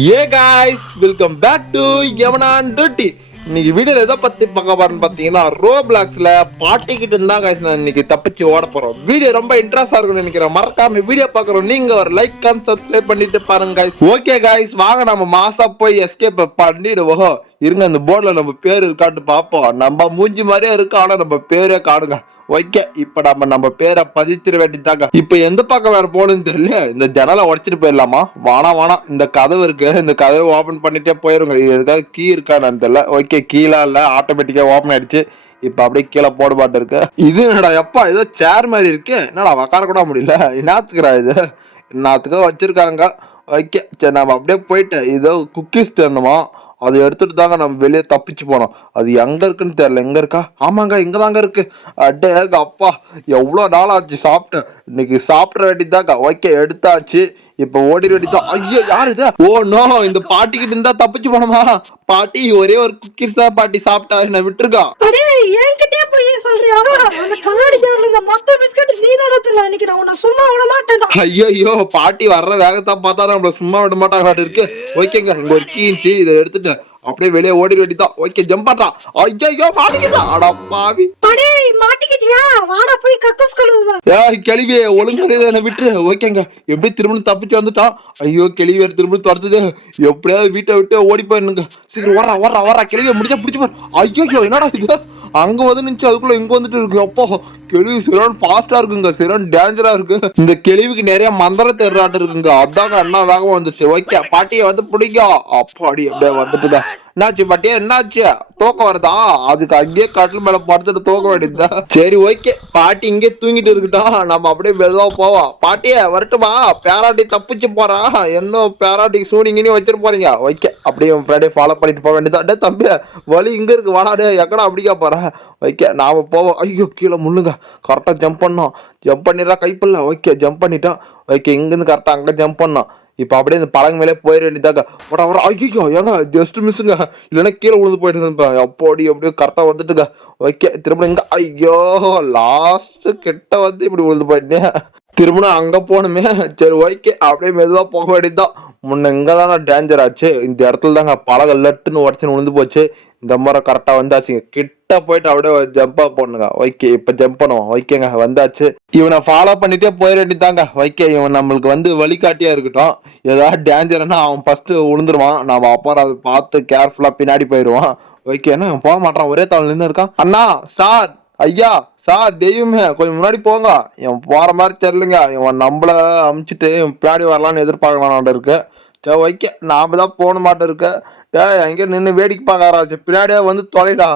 A guys, welcome back to யமனான் டூட்டி. இன்னைக்கு வீடியோல எதை பத்தி பார்க்க போறேன்னு பாத்தீங்கன்னா, ரோப்ளாக்ஸ்ல பாட்டிக்கிட்டு இருந்தா காய்ஸ் நான் இன்னைக்கு தப்பிச்சு ஓட போறோம். வீடியோ ரொம்ப இன்ட்ரெஸ்டா இருக்கும்னு நினைக்கிறேன். மறக்காம வீடியோ பாக்குறோம் நீங்க ஒரு லைக் அண்ட் சப்ஸ்கிரைப் பண்ணிட்டு பாருங்க காய்ஸ். ஓகே காய்ஸ், வாங்க நம்ம மாசா போய் எஸ்கேப் பண்ணிடுவோம். இருங்க, அந்த போர்டுல நம்ம பேர் இருக்காட்டு பாப்போம். நம்ம மூஞ்சி மாதிரியே இருக்கு, ஆனா நம்ம பேரே காணுங்க. ஓகே, இப்ப நம்ம பேரை பதிச்சிட வேண்டியதாங்க. இப்ப எந்த பக்கம் வேற போகணும்னு தெரியல. இந்த ஜன்னலை உடச்சிட்டு போயிடலாமா? வேணாம், இந்த கதவு இருக்கு, இந்த கதவை ஓபன் பண்ணிட்டே போயிருங்க. எதாவது கீ இருக்கான்னு தெரியல. ஓகே, கீழே இல்ல, ஆட்டோமேட்டிக்கா ஓபன் ஆயிடுச்சு. இப்ப அப்படியே கீழே போடுபாட்டு இருக்கு. இது என்னடா எப்பா, ஏதோ சேர் மாதிரி இருக்கு. என்னடா உக்கார கூட முடியல. என்னத்துக்குறா இது? என்னத்துக்கோ வச்சிருக்காங்க. ஓகே, சரி, நம்ம அப்படியே போயிட்டு ஏதோ குக்கீஸ் தரணுமா, அதை எடுத்துட்டு தாங்க நம்ம வெளியே தப்பிச்சு போனோம். அது எங்க இருக்குன்னு தெரியல. எங்க இருக்கா? ஆமாங்க, இங்க தாங்க இருக்கு. அட்டே அப்பா, எவ்வளவு நாள் ஆச்சு சாப்பிட்டேன். இன்னைக்கு சாப்பிட வேண்டியதாங்க. ஓகே, எடுத்தாச்சு. இப்ப ஓடிட வேண்டியதான். ஐயோ, யாரு இது? ஓ நோ, இந்த பாட்டிக்கிட்டு இருந்தா தப்பிச்சு போனோமா? பாட்டி ஒரே ஒரு குக்கீஸ் தான் பாட்டி சாப்பிட்டா, என்ன விட்டுருக்கா. என்கிட்டயே போய் சொல்றியா? அந்த கண்ணாடி தேவல இந்த மொத்த பிஸ்கட் நீ தடத்துல. இன்னைக்கு நான் உன்னை சும்மா விட மாட்டேன்டா. ஐயோ, பாட்டி வர்ற வேகத்தான் பார்த்தா நம்மள சும்மா விட மாட்டாங்க இருக்கு. ஓகேங்க, இங்க ஒரு கீ இருந்துச்சு, இதை எடுத்துட்டு அப்படியே வெளியே ஓடி வேண்டியதான். ஓகே, ஜம்ப் பண்றான். ஐயோ, மாட்டிக்கிட்டா. அட பாவி, மாட்டிக்கிட்டியா? வாடா போய் கக்கூஸ் கழுவுவா. ஏய் கிளவி, ஒழுங்கு என்ன விட்டுரு. ஓகேங்க, எப்படி திரும்ப தப்பிச்சு வந்துட்டான். ஐயோ, கிளவி திரும்ப துரத்துது. எப்படியாவது வீட்டை விட்டு ஓடி போயிருந்துங்க. சீக்கிரம் வர்றா கிளவியை முடிச்சா பிடிச்சி பாரு. ஐயோ, என்னடா சீக்கிரம் அங்க வந்து நின்று அதுக்குள்ள இங்க வந்துட்டு இருக்கு. அப்போ கெளிவு சிறன் ஃபாஸ்டா இருக்குங்க, சிறன் டேஞ்சரா இருக்கு. இந்த கெளிவுக்கு நிறைய மந்திர தேர்றாட்டு இருக்குங்க. அதாங்க அண்ணா வேகமா வந்துச்சு. ஓகே, பாட்டியை வந்து பிடிக்கும். அப்பாடி அப்படியே வந்துட்டுங்க. என்னாச்சு பாட்டியா, என்னாச்சு? தூக்கம் வருதா? அதுக்கு அங்கேயே கட்டில் மேல படுத்துட்டு தூக்க வேண்டியதா. சரி ஓகே, பாட்டி இங்கே தூங்கிட்டு இருக்கட்டும், நம்ம அப்படியே மெதுவா போவோம். பாட்டியே வரட்டுமா? பேராட்டி தப்பிச்சு போறான். என்ன பேராட்டிக்கு சூனிங்கன்னு வச்சிட்டு போறீங்க? ஓகே, அப்படியே ஃப்ரைடே ஃபாலோ பண்ணிட்டு போக வேண்டியதா. டே தம்பி, வலி இங்க இருக்கு, வாடாடே. எக்கடா அப்படிக்கா போறேன். ஓகே, நாம போவோம். ஐயோ, கீழே முள்ளுங்க. கரெக்டா ஜம்ப் பண்ணோம். ஜம்ப் பண்ணிடுறா கைப்பில்ல. ஓகே, ஜம்ப் பண்ணிட்டோம். ஓகே, இங்கிருந்து கரெக்டா அங்க ஜம்ப் பண்ணோம். இப்போ அப்படியே இந்த பழங்க மேலே போயிட வேண்டியதாங்க. வர ஐயோ, ஏங்க ஜஸ்ட் மிஸ்ஸுங்க, இல்லைன்னா கீழே விழுந்து போயிட்டு இருப்பேன். அப்போடி அப்படியே கரெக்டாக வந்துட்டுங்க. ஓகே, திரும்ப இங்கே. ஐயோ, லாஸ்ட் கிட்ட வந்து இப்படி விழுந்து போயிட்டேன். திரும்ப அங்கே போகணுமே. சரி ஓகே, அப்படியே மெதுவாக போக வேண்டியதுதான். முன்ன இங்கே தானே டேஞ்சர் ஆச்சு. இந்த இடத்துல தாங்க பழக லட்டுன்னு உடச்சுன்னு விழுந்து போச்சு. இந்த முறை கரெக்டாக வந்தாச்சுங்க. கிட்ட போயிட்டு அப்படியே ஜம்பா போடணுங்க. ஓகே, இப்போ ஜம்ப் பண்ணுவோம். ஓகேங்க, வந்தாச்சு. இவனை ஃபாலோ பண்ணிட்டே போயிட வேண்டியதாங்க. ஓகே, இவன் நம்மளுக்கு வந்து வழிகாட்டியா இருக்கட்டும். ஏதாவது டேஞ்சர்னா அவன் ஃபர்ஸ்ட் விழுந்துருவான். நம்ம அப்புறம் அதை பார்த்து கேர்ஃபுல்லா பின்னாடி போயிடுவான். ஓகேன்னா போக மாட்டான், ஒரே தாள் நின்று இருக்கான். அண்ணா, சார், ஐயா, சார், தெய்வமே, கொஞ்சம் முன்னாடி போங்க. இவன் போற மாதிரி தெரியலங்க. இவன் நம்மள அமுச்சிட்டு பின்னாடி வரலான்னு எதிர்பார்க்கலாம் இருக்கு. சரி ஓகே, நாம தான் போன மாட்டோம் இருக்கு. எங்கே நின்று வேடிக்கை பார்க்கறாச்சு. பின்னாடியே வந்து தொலைடா.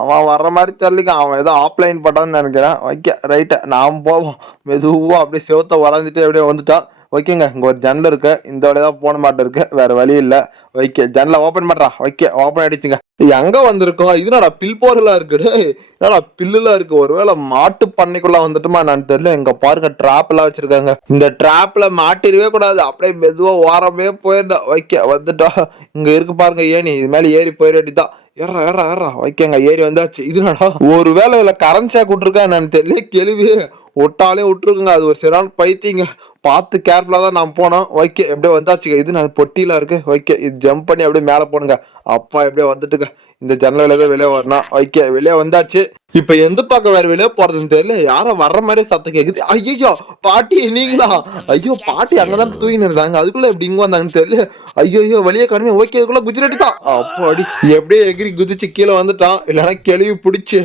அவன் வர்ற மாதிரி தெரியலிங்க. அவன் ஏதோ ஆப்லைன் பட்டான்னு நினைக்கிறேன். ஓகே ரைட்டு, நாம் போவோம். மெதுவாக அப்படியே செவத்தை வரைஞ்சிட்டு அப்படியே வந்துட்டான். ஓகேங்க, இங்கே ஒரு ஜன்னல் இருக்கு. இந்த வழியாக தான் போன மாட்டேன் இருக்கு, வேற வழி இல்லை. ஓகே, ஜன்னலை ஓப்பன் பண்ணுறா. ஓகே, ஓப்பன் ஆயிடுச்சுங்க. எங்க வந்திருக்கோம்? இது என்னடா பில்போர்லாம் இருக்குது? என்னடா பில்லுலாம் இருக்கு? ஒருவேளை மாட்டு பண்ணைக்குள்ள வந்துட்டுமா நான் தெரியல. எங்க பாருங்க, ட்ராப் எல்லாம் வச்சிருக்காங்க. இந்த ட்ராப்ல மாட்டிடவே கூடாது. அப்படியே மெதுவா ஓரமே போயிருந்தா. ஓகே, வந்துட்டா. இங்க இருக்கு பாருங்க ஏணி, இது மேல ஏறி போயிட வேண்டியதான். ஏறா. ஓகேங்க, ஏறி வந்தாச்சு. இதுனாடா ஒருவேளை இதுல கரண்ட் ஷாக் விட்டுருக்கா என்னன்னு தெரியல. கேள்வி விட்டாலே விட்டுருக்குங்க. அது ஒரு சரியான பைத்தியங்க. பார்த்து கேர்ஃபுல்லாக தான் நான் போனோம். ஓகே, எப்படியே வந்தாச்சுங்க. இது நான் பொட்டியில இருக்கு. ஓகே, இது ஜம்ப் பண்ணி அப்படியே மேலே போனுங்க. அப்பா எப்படியே வந்துட்டுங்க. இந்த ஜன்னல வெளியே வரணும். ஓகே, வெளியே வந்தாச்சு. இப்ப எந்த பக்கம் வேற வெளியே போறதுன்னு தெரியல. யாரும் வர்ற மாதிரி சத்தம் கேக்குது. ஐயோ, பாட்டி நீங்களா? ஐயோ, பாட்டி அங்கதான் தூங்கின்னு இருந்தாங்க. அதுக்குள்ள எப்படி இங்க வந்தாங்கன்னு தெரியல. ஐயோ, வெளியே கடுமை. ஓகே, அதுக்குள்ள குஜராட்டி தான். அப்பாடி எப்படியே எகிரி குதிச்சு கீழே வந்துட்டான். இல்லைன்னா கெளிவி பிடிச்சு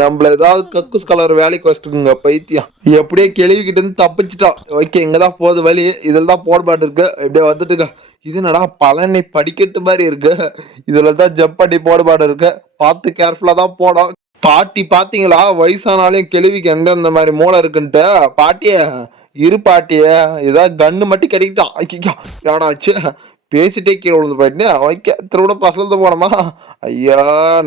நம்மள ஏதாவது கக்கூஸ் கலர் வேலைக்கு வச்சுட்டுங்க பைத்தியம். எப்படியே கெளிவி கிட்ட இருந்து தப்பிச்சுட்டான். ஓகே, இங்கதான் போகுது வழி. இதில் தான் போடபாட்டு இருக்கு. எப்படியே வந்துட்டுங்க. இது என்னடா பழனி படிக்கட்டு மாதிரி இருக்கு. இதுல தான் ஜம்ப் பண்ணி போடபாடு இருக்கு. பார்த்து கேர்ஃபுல்லா தான் போடும். பாட்டி பாத்தீங்களா, வயசானாலையும் கேள்விக்கு எந்தெந்த மாதிரி மூளை இருக்குன்ட்டு. பாட்டிய இரு பாட்டிய ஏதாவது கண்ணு மட்டும் கிடைக்கிட்டான். ஐயா, ஏடாச்சு பேசிட்டே கீழே விழுந்து போயிட்டேன். ஓகே, திரும்ப பசங்க போனோமா? ஐயா,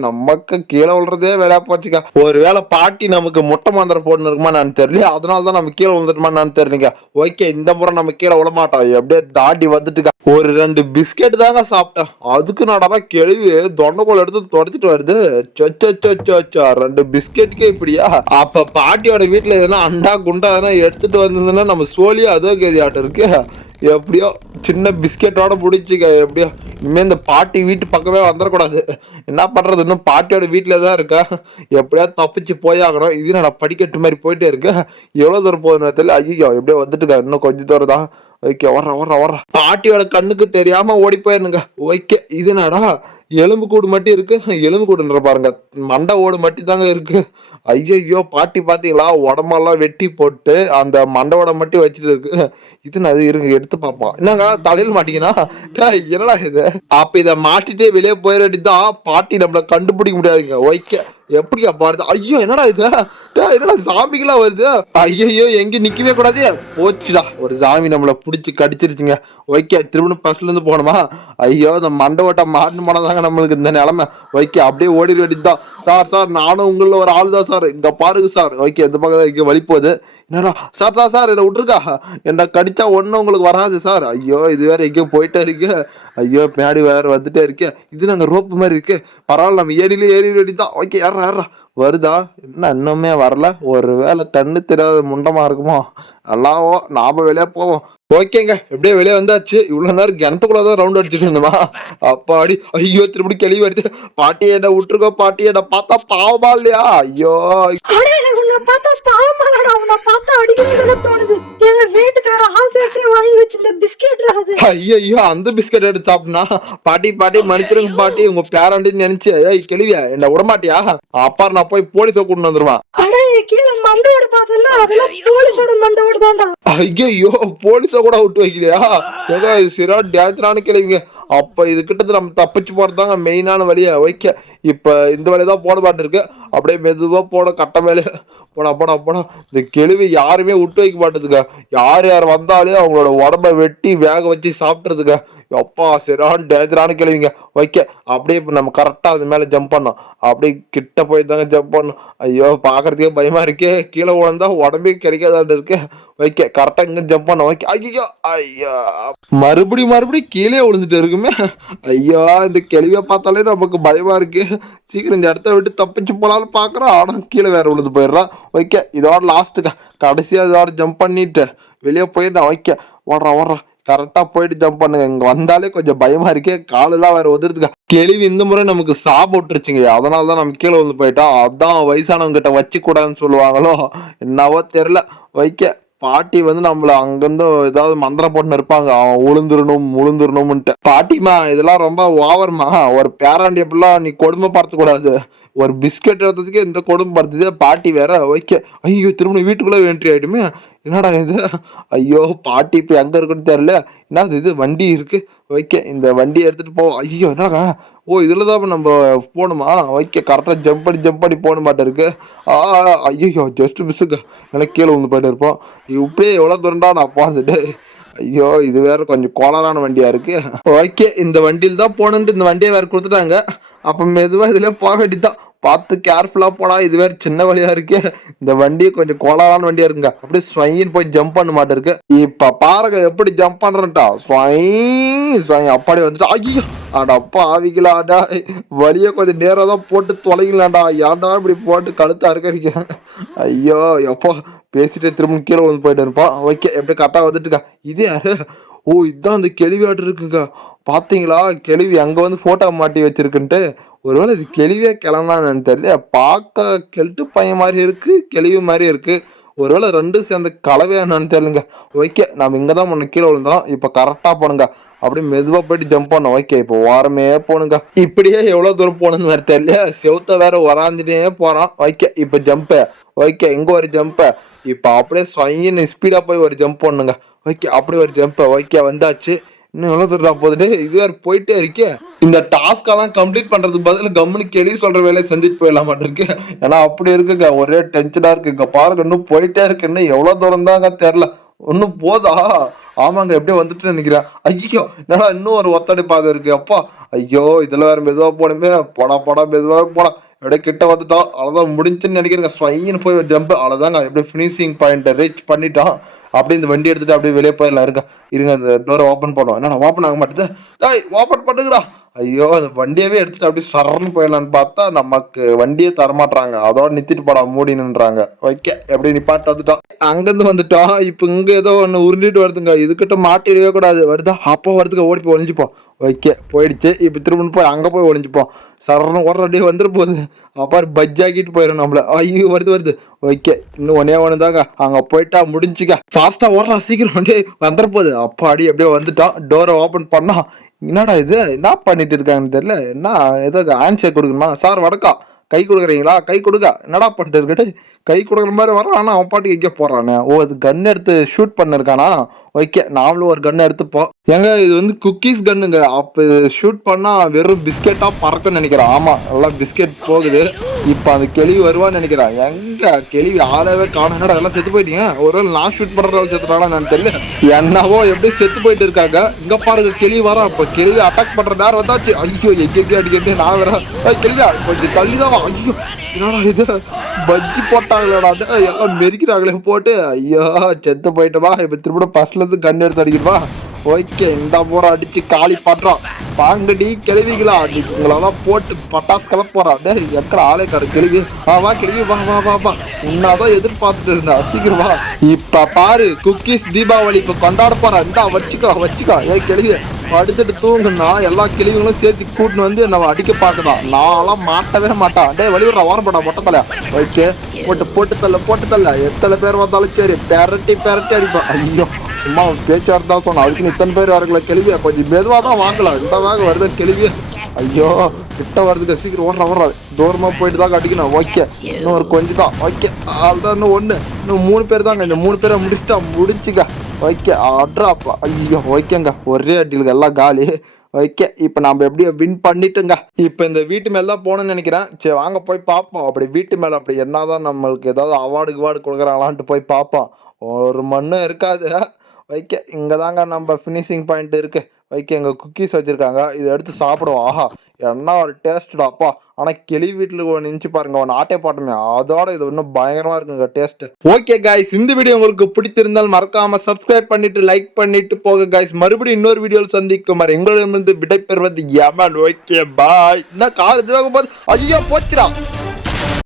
நமக்கு கீழே விழுறதே வேலையா போச்சுக்கா. ஒருவேளை பாட்டி நமக்கு முட்டை மாந்திரம் போட்டுன்னு இருக்குமா நான் தெரியல. அதனாலதான் நம்ம கீழே விழுந்துட்டுமா நான் தெரியலங்க. ஓகே, இந்த முறை நம்ம கீழே விழ மாட்டோம். எப்படியே தாண்டி வந்துட்டுக்கா. ஒரு 2 பிஸ்கெட் தாங்க சாப்பிட்டேன். அதுக்கு நடமா கேள்வி தொண்டைக்கோள் எடுத்து தொடச்சிட்டு வருது. 2 பிஸ்கெட்டுக்கே இப்படியா? அப்ப பாட்டியோட வீட்டுல எதுனா அண்டா குண்டா எதனா எடுத்துட்டு வந்ததுன்னா நம்ம சோழியா அதோ கேதி ஆட்டம் இருக்கு. எப்படியோ சின்ன பிஸ்கெட்டோட முடிச்சுக்க. எப்படியோ இனிமே இந்த பாட்டி வீட்டு பக்கமே வந்துடக்கூடாது. என்ன பண்றது, இன்னும் பாட்டியோட வீட்டுல தான் இருக்கா. எப்படியா தப்பிச்சு போயாகணும். இது நான் படிக்கட்டு மாதிரி போயிட்டே இருக்கேன். எவ்வளவு தூரம் போகுதுன்னு தெரியல. ஐயோ எப்படியோ வந்துட்டுக்கா, இன்னும் கொஞ்சம் தூரம் தான். ஓகே வர்ற பாட்டியோட கண்ணுக்கு தெரியாம ஓடி போயிருந்துங்க. ஓகே இது என்னடா எலும்பு கூடு மட்டும் இருக்கு. எலும்பு கூடுன்ற பாருங்க, மண்டை ஓடு மட்டும் தாங்க இருக்கு. ஐயோ பாட்டி பாத்தீங்களா, உடம்பெல்லாம் வெட்டி போட்டு அந்த மண்டை ஓட மட்டும் வச்சுட்டு இருக்கு. இது அது இருங்க எடுத்து பார்ப்போம். என்னங்க தலையில் மாட்டீங்கன்னா என்னடா இது. அப்ப இதை மாட்டிட்டே வெளியே போயிட வேண்டியதுதான். பாட்டி நம்மள கண்டுபிடிக்க முடியாதுங்க. ஓகே எப்படியா பாருது. ஐயோ என்னடா இது, என்னடா சாமிகளா வருது. ஐயோ எங்க நிக்கவே கூடாது. போச்சுடா, ஒரு சாமி நம்மள புடிச்சு கடிச்சிருச்சுங்க. ஓகே திரும்ப பஸ்ல இருந்து போனோமா. ஐயோ இந்த மண்டை ஓட்ட மாட்டின்னு போனதாங்க நம்மளுக்கு இந்த நிலைமை. ஓகே அப்படியே ஓடிட வேண்டியதுதான். சார் நானும் உங்கள ஒரு ஆள் தான் சார், இங்க பாருங்க சார். ஓகே இந்த பக்கம் இங்க வழி போகுது. என்னடா சார் என்ன விட்டுருக்கா, என்ன கடிச்சா ஒன்னும் உங்களுக்கு வராது சார். ஐயோ இது வேற எங்கேயோ போயிட்டே இருக்கு. ஐயோ பின்னாடி வேற வந்துட்டே இருக்கே. இது நாங்க ரோப்பு மாதிரி இருக்கு. பரவாயில்ல நம்ம ஏறி வேண்டியதான். ஓகே யாரா வருதா, என்ன இன்னுமே வரல. ஒரு வேலை கண்ணு தெரியாத முண்டமா இருக்குமோ. எல்லாவோ நாம வெளியே போவோம். ஓகேங்க எப்படியே வெளியே வந்தாச்சு. இவ்வளவு நேரம் கிணத்துக்குள்ளதான் ரவுண்ட் அடிச்சுட்டு இருந்தோமா. அப்பாடி ஐயோ திருப்பி கேள்வி வருது. பாட்டி என்ன விட்டுருக்கோ, பாட்டி என்ன பார்த்தா பாவமா இல்லையா. ஐயோ உன்னை பார்த்தா பாவமாலடா, உன்னை பார்த்தா அடிக்கச்சுன்னு தோணுது. எங்க வீட்டுக்கார ஆசையா வாங்கி வச்சிருந்த பிஸ்கெட் அது. ஐயோ அந்த பிஸ்கட் எடுத்து சாப்பிட்டா. பாட்டி மன்னிச்சிருங்க பாட்டி, உங்க பேரண்ட்னு நினைச்சு. ஏய் கேள்வியா என்ன விடமாட்டியா. அப்பா நான் போய் போலீஸை கூட்டு வந்துருவான். அடே கீழே மண்டோட பார்த்தல, அதெல்லாம் போலீஸோட மண்டோட தான்டா. ஐயோ போலீஸை கூட விட்டு வைக்கலையா. ஏதோ சிறா டேஞ்சரான கேள்விங்க. அப்ப இது கிட்ட நம்ம தப்பிச்சு போறதாங்க மெயினான வழியா. ஓகே இப்ப இந்த வழிதான் போட மாட்டு இருக்கு. அப்படியே மெதுவா போட கட்ட மேல போனா இந்த கேள்வி யாருமே விட்டு வைக்க மாட்டேதுங்க. யார் வந்தாலே அவங்களோட உடம்ப வெட்டி வேக வச்சு சாப்பிட்டுறதுங்க. அப்பா சரியான டேஞ்சரான கேள்விங்க. ஓகே அப்படியே இப்போ நம்ம கரெக்டா அது மேல ஜம்ப் பண்ணோம். அப்படியே கிட்ட போய் தாங்க ஜம்ப் பண்ணோம். ஐயோ பாக்குறதுக்கே பயமா இருக்கே. கீழே விழுந்தா உடம்பே கிடைக்காதாட்டு இருக்கு. ஓகே கரெக்டா இங்க ஜம்ப் பண்ணோம். ஓகே ஐயோ மறுபடியும் கீழே விழுந்துட்டு இருக்குமே. ஐயோ இந்த கேள்வியை பார்த்தாலே நமக்கு பயமா இருக்கு. சீக்கிரம் இந்த இடத்த விட்டு தப்பிச்சு போலான்னு பாக்குறோம். ஆனா கீழே வேற விழுந்து போயிடுறான். ஓகே இதோட லாஸ்ட்டுக்கா, கடைசியா இதோட ஜம்ப் பண்ணிட்டு வெளியே போயிடுறான். ஓகே ஓடுறான் கரெக்டா போயிட்டு ஜம்ப் பண்ணுங்க. இங்க வந்தாலே கொஞ்சம் பயமா இருக்கே. காலெல்லாம் வேற உதிர்த்துக்க. கேள்வி இந்த முறை நமக்கு சாப்பிட்டுருச்சுங்க. அதனாலதான் நம்ம கீழே வந்து போயிட்டோம். அதான் வயசானவங்க கிட்ட வச்சு கூடாதுன்னு சொல்லுவாங்களோ என்னவோ தெரியல. வைக்க பாட்டி நம்மள அங்கிருந்து ஏதாவது மந்திரம் போட்டுன்னு இருப்பாங்க. அவன் உளுந்துடணும்ன்ட்டு. பாட்டிமா இதெல்லாம் ரொம்ப ஓவர்மா. ஒரு பேராண்டி எப்படிலாம் நீ கொடுமை பார்த்து கூடாது. ஒரு பிஸ்கெட் எடுத்ததுக்கே இந்த கொடுமை பார்த்தது பாட்டி வேற. ஓகே ஐயோ திரும்ப வீட்டுக்குள்ள என்ட்ரி ஆயிடுமே. என்னடா இது. ஐயோ பாட்டி இப்ப எங்க இருக்குன்னு தெரியல. என்னது இது வண்டி இருக்கு. ஓகே இந்த வண்டியை எடுத்துட்டு போ. ஐயோ என்னடா, ஓ இதுலதான் நம்ம போகணுமா. ஓகே கரெக்டா ஜம்ப் பண்ணி போன மாட்டேன் இருக்கு. ஐயோ ஜஸ்ட் மிஸ்ஸுக்கு எனக்கு கீழே வந்து போயிட்டு இருப்போம். இப்படியே எவ்வளவு தூரண்டா நான் போந்துட்டு. ஐயோ இது வேற கொஞ்சம் கோளாறான வண்டியா இருக்கு. ஓகே இந்த வண்டியில் தான் போகணுன்ட்டு இந்த வண்டியை வேற கொடுத்துட்டாங்க. அப்ப மெதுவா இதுல போக வேண்டியதான். பார்த்து கேர்ஃபுல்லா போடா. இது வேற சின்ன வழியா இருக்கு. இந்த வண்டி கொஞ்சம் கோளாறான வண்டியா இருக்குங்க. அப்படியே ஸ்வைன்னு போய் ஜம்ப் பண்ண மாட்டேன் இருக்கு. இப்ப பாருங்க எப்படி ஜம்ப் பண்றேன்டா. அப்பாடி வந்துட்டா. ஐயோ அடப்பா ஆவிக்கலாடா. வழிய கொஞ்சம் நேரம் தான் போட்டு தொலைங்களாண்டா. ஏன்டா இப்படி போட்டு கழுத்தா இருக்க. ஐயோ எப்போ பேசிட்டே திரும்ப கீழே வந்து போயிட்டு இருப்பான். ஓகே எப்படி கரெக்டா வந்துட்டுக்கா. இது யாரு. ஓ இதுதான் அந்த கேள்வியாட்டு இருக்குங்க. பாத்தீங்களா கேள்வி அங்க வந்து போட்டோ மாட்டி வச்சிருக்குன்ட்டு. ஒருவேளை இது கேள்வியே கிளம்பான்னு தெரியல. பார்க்க கெல்ட்டு பையன் மாதிரி இருக்கு, கேள்வி மாதிரி இருக்கு. ஒருவேளை ரெண்டும் சேர்ந்த கலவையா என்னன்னு தெரியலங்க. ஓகே நம்ம இங்கதான் முன்ன கீழே விழுந்தோம். இப்ப கரெக்டா போனுங்க. அப்படியே மெதுவா போயிட்டு ஜம்ப் பண்ணோம். ஓகே இப்போ வாரமே போனுங்க. இப்படியே எவ்வளவு தூரம் போகணும்னு வேற தெரியல. செவுத்த வேற வராஞ்சிட்டே போறான். ஓகே இப்ப ஜம்ப். ஓகே எங்க ஒரு ஜம்ப். இப்ப அப்படியே ஸ்வைன்னு ஸ்பீடா போய் ஒரு ஜம்ப் பண்ணுங்க. ஓகே அப்படியே ஒரு ஜம்ப். ஓகே வந்தாச்சு. இன்னும் எவ்வளவு தூரம் போகுது. இது வேற போயிட்டே இருக்கே. இந்த டாஸ்கெல்லாம் கம்ப்ளீட் பண்றதுக்கு பதில் கம்முன்னு கேள்வி சொல்ற வேலையை செஞ்சுட்டு போயிடலாம் இருக்கு. ஏன்னா அப்படி இருக்குங்க, ஒரே டென்ஷனா இருக்குங்க. பாருங்க இன்னும் போயிட்டே இருக்கு. இன்னும் எவ்வளவு தூரம் தாங்க தெரியல. இன்னும் போதா. ஆமாங்க எப்படியோ வந்துட்டு நினைக்கிறேன். ஐயோ என்னடா இன்னும் ஒரு ஒத்தடி பாதை இருக்கு. அப்பா ஐயோ இதுல வேற மெதுவா போனமே. போடா மெதுவா போடா. அப்படியே கிட்ட வந்துட்டோம். அவ்வளோதான் முடிஞ்சுன்னு நினைக்கிறேங்க. ஸ்வைன்னு போய் ஒரு ஜம்ப், அவ்வளோதாங்க. அப்படியே ஃபினிஷிங் பாயிண்ட் ரீச் பண்ணிட்டோம். அப்படியே இந்த வண்டி எடுத்துட்டு அப்படியே வெளியே போயிடலாம். இருங்க இந்த டோரை ஓப்பன் பண்ணுவோம். என்னடா ஓப்பன் ஆக மாட்டேது, டேய் ஓப்பன் பண்ணுங்கடா. ஐயோ அந்த வண்டியவே எடுத்துட்டு அப்படியே சரன்னு போயிடலான்னு பார்த்தா நமக்கு வண்டியே தரமாட்டுறாங்க. அதோட நிறுத்திட்டு போடா மூடினுன்றாங்க. ஓகே எப்படி நிப்பாட்டு வந்துட்டோம். அங்கேருந்து வந்துட்டோம். இப்போ இங்கே ஏதோ ஒன்று உருண்டிட்டு வருதுங்க. இதுக்கிட்ட மாட்டிடவே கூடாது. வருதா அப்போ வருதுங்க, ஓடி போய் ஒளிஞ்சுப்போம். ஓகே போயிடுச்சு. இப்போ திரும்ப போய் அங்கே போய் ஒளிஞ்சுப்போம். சரன்னு ஓடுறே வந்துட போகுது. அப்பாரு பஜ்ஜாக்கிட்டு போயிடும் நம்மள. ஐயோ வருது. ஓகே இன்னும் ஒன்று தாங்க. அங்கே போயிட்டா முடிஞ்சுக்க. ஃபாஸ்டா ஓடுறா சீக்கிரம், வண்டி வந்துட போகுது. அப்பாடி எப்படியோ வந்துட்டோம். டோரை ஓப்பன் பண்ணா என்னடா இது என்ன பண்ணிட்டு இருக்காங்கன்னு தெரியல. என்ன ஏதோ ஹேண்ட் ஷேக் கொடுக்கணுமா? சார் வணக்கம், கை கொடுக்குறீங்களா? கை கொடுக்க. என்னடா பண்ணிட்டு இருக்கட்டு கை கொடுக்குற மாதிரி வரான். ஆனால் அவன் பாட்டுக்கு எங்கே போறானே. ஓ அது கன் எடுத்து ஷூட் பண்ணிருக்கானா? ஓகே நாமளும் ஒரு கன் எடுத்துப்போம். ஏங்க இது வந்து குக்கீஸ் கன்னுங்க. அப்போ ஷூட் பண்ணா வெறும் பிஸ்கெட்டா பறக்கும்னு நினைக்கிறேன். ஆமா எல்லாம் பிஸ்கெட் போகுது. இப்போ அந்த கிளவி வருவான்னு நினைக்கிறேன். எங்க கிளவி ஆளவே காணும். என்னடா எல்லாம் செத்து போயிட்டீங்க? ஒருவேளை நான் ஷூட் பண்றவங்க செத்துட்டானா நான் தெரியல. என்னவோ எப்படி செத்து போயிட்டு இருக்காங்க. இங்க பாருங்க கிளி வர. இப்போ கிளவி அட்டாக் பண்ற நேரம் வந்தாச்சு. ஐயோ எங்கே அடிக்கிறது நான் வேற கிளியா கொஞ்சம் தள்ளிதான். ஐயோ என்னடா இது பஜ்ஜி போட்டாங்களா? எல்லாம் மெரிக்கிறாங்களே போட்டு. ஐயோ செத்து போயிட்டவா. இப்போ திரும்ப ஃபர்ஸ்ட்ல இருந்து கண் எடுத்து அடிக்கிறவா. ஓகே இந்த போற அடிச்சு காலி பாட்டுறோம். பாங்கடி கிளவிகளா உங்களெல்லாம் போட்டு பட்டாசு கலப்போறான். எக்கட ஆளே காடு கிளவி. வா கிளவி வா வா வா வா. உன்னாதான் எதிர்பார்த்துட்டு இருந்தா. சீக்கிரம் வா. இப்ப பாரு குக்கீஸ் தீபாவளி இப்ப கொண்டாட போறா. இந்தா வச்சுக்கோ. ஏன் கிளவி படுத்துட்டு தூங்குனா எல்லா கிளிகளும் சேர்த்து கூட்டின்னு வந்து நம்ம அடிக்க பார்க்கலாம். நான்லாம் மாட்டவே மாட்டான். டே வெளியிடுறா ஓரப்படா மொட்டத்தலை. ஓகே போட்டு தள்ள. எத்தனை பேர் வந்தாலும் சரி பெரட்டி அடிப்பான். ஐயோ சும்மா பேச்சார்த்தா தான் சொன்னோம். அதுக்குன்னு இத்தனை பேர் வரல. கிளவியா கொஞ்சம் மெதுவாக தான் வாங்கலாம். இந்த வாங்க வருது கிளவியா. ஐயோ கிட்ட வருதுங்க. சீக்கிரம் ஓடுறா தூரமா போயிட்டு தான் அடிக்கணும். ஓகே இன்னும் ஒரு கொஞ்சம் தான். ஓகே அதுதான் இன்னும் 3 பேர் தாங்க. இந்த 3 பேரை முடிச்சுக்க. ஓகே அட்ராப்பா. ஐயோ ஓகேங்க ஒரே அடியில் எல்லாம் காலி. ஓகே இப்போ நம்ம எப்படியோ வின் பண்ணிட்டுங்க. இப்போ இந்த வீட்டு மேலே தான் போகணும்னு நினைக்கிறேன். சரி வாங்க போய் பார்ப்போம். அப்படி வீட்டு மேலே அப்படி என்னதான் நம்மளுக்கு ஏதாவது அவார்டு கொடுக்குறாங்களான்ட்டு போய் பார்ப்போம். ஒரு மண்ணும் இருக்காது. ஓகே இங்கே தாங்க நம்ம ஃபினிஷிங் பாயிண்ட் இருக்கு. ஓகே இங்கே குக்கீஸ் வச்சுருக்காங்க. இதை எடுத்து சாப்பிடுவோம். ஆஹா என்ன ஒரு டேஸ்ட்டுடா அப்பா. ஆனால் கிளி வீட்டில் நினச்சி பாருங்க ஒன்று ஆட்டே பாட்டுமே. அதோட இது இன்னும் பயங்கரமாக இருக்குங்க டேஸ்ட்டு. ஓகே காய்ஸ் இந்த வீடியோ உங்களுக்கு பிடித்திருந்தால் மறக்காம சப்ஸ்கிரைப் பண்ணிட்டு லைக் பண்ணிட்டு போக காய்ஸ். மறுபடியும் இன்னொரு வீடியோவில் சந்திக்கும் வரை எங்களிடமிருந்து விடைபெறுவது யமன். Okay bye. என்ன காலேஜ் போகும்போது ஐயோ போச்சுடா.